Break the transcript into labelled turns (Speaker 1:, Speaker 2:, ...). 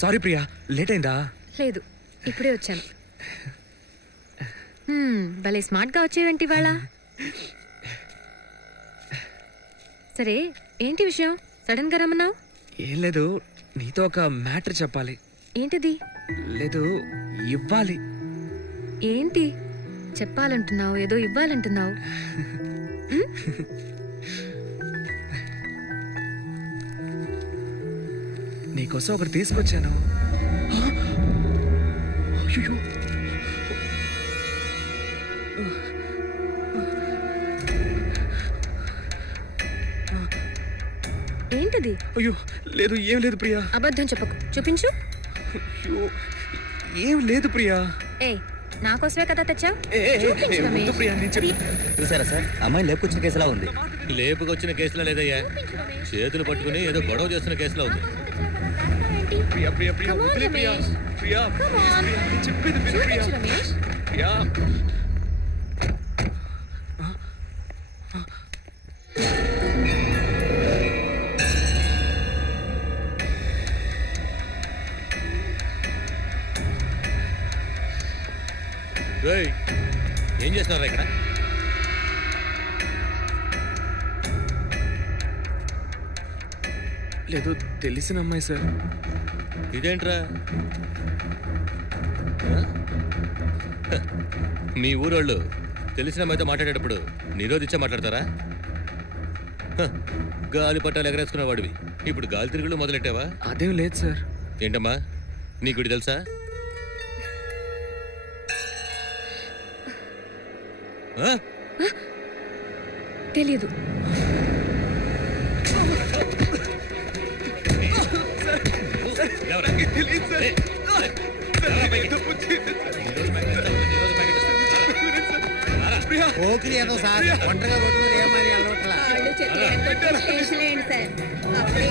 Speaker 1: Sorry Priya late అయిందా?
Speaker 2: లేదు ఇప్పుడే వచ్చాను. హ్మ్, భలే స్మార్ట్గా వచ్చేవేంటి ఇవాళ? సరే ఏంటి విషయం? సడన్గా రమ్మన్నావు?
Speaker 1: ఏం లేదు నీతో ఒక మ్యాటర్ చెప్పాలి.
Speaker 2: ఏంటిది?
Speaker 1: లేదు ఇవ్వాలి.
Speaker 2: ఏంటి? చెప్పాలంటున్నావు ఏదో ఇవ్వాలంటున్నావు.
Speaker 1: నీకోసం ఒకటి తీసుకొచ్చాను. అయ్యో
Speaker 2: ఏంటిది?
Speaker 1: అయ్యో లేదు ఏం లేదు ప్రియా.
Speaker 2: అబద్ధం చెప్పకు. చూపించు.
Speaker 1: అయ్యో ఏం లేదు ప్రియా.
Speaker 2: ఏ నా కోసమే కదా తెచ్చావు?
Speaker 3: చూసారా సార్? అమ్మాయి లేపుకొచ్చిన కేసులా ఉంది.
Speaker 4: లేపుకొచ్చిన కేసులో లేదయ్యా. చేతులు పట్టుకుని ఏదో గొడవ చేస్తున్న కేసులో ఉంది.
Speaker 1: ప్రియా వదిలే చెప్పేది విను ప్రియా.
Speaker 2: చూపించు రమేష్.
Speaker 1: ప్రియా.
Speaker 4: ఏం చేస్తున్నారా ఇక్కడ?
Speaker 1: లేదు తెలిసిన అమ్మాయి సార్.
Speaker 4: ఇదేంట్రా? మీ ఊరోళ్ళు తెలిసిన అమ్మాయితో మాట్లాడేటప్పుడు నిరోధించే మాట్లాడతారా? గాలి పట్టాలు ఎగరేసుకున్న వాడివి. ఇప్పుడు గాలి తిరుగులు మొదలెట్టావా?
Speaker 1: అదేం లేదు సార్.
Speaker 4: ఏంటమ్మా నీకు తెలుసా?
Speaker 3: ఏదో సార్ ఒంటరిగా రోడ్డు మీద ఏమని అలవట్లా
Speaker 5: సార్ అప్పుడే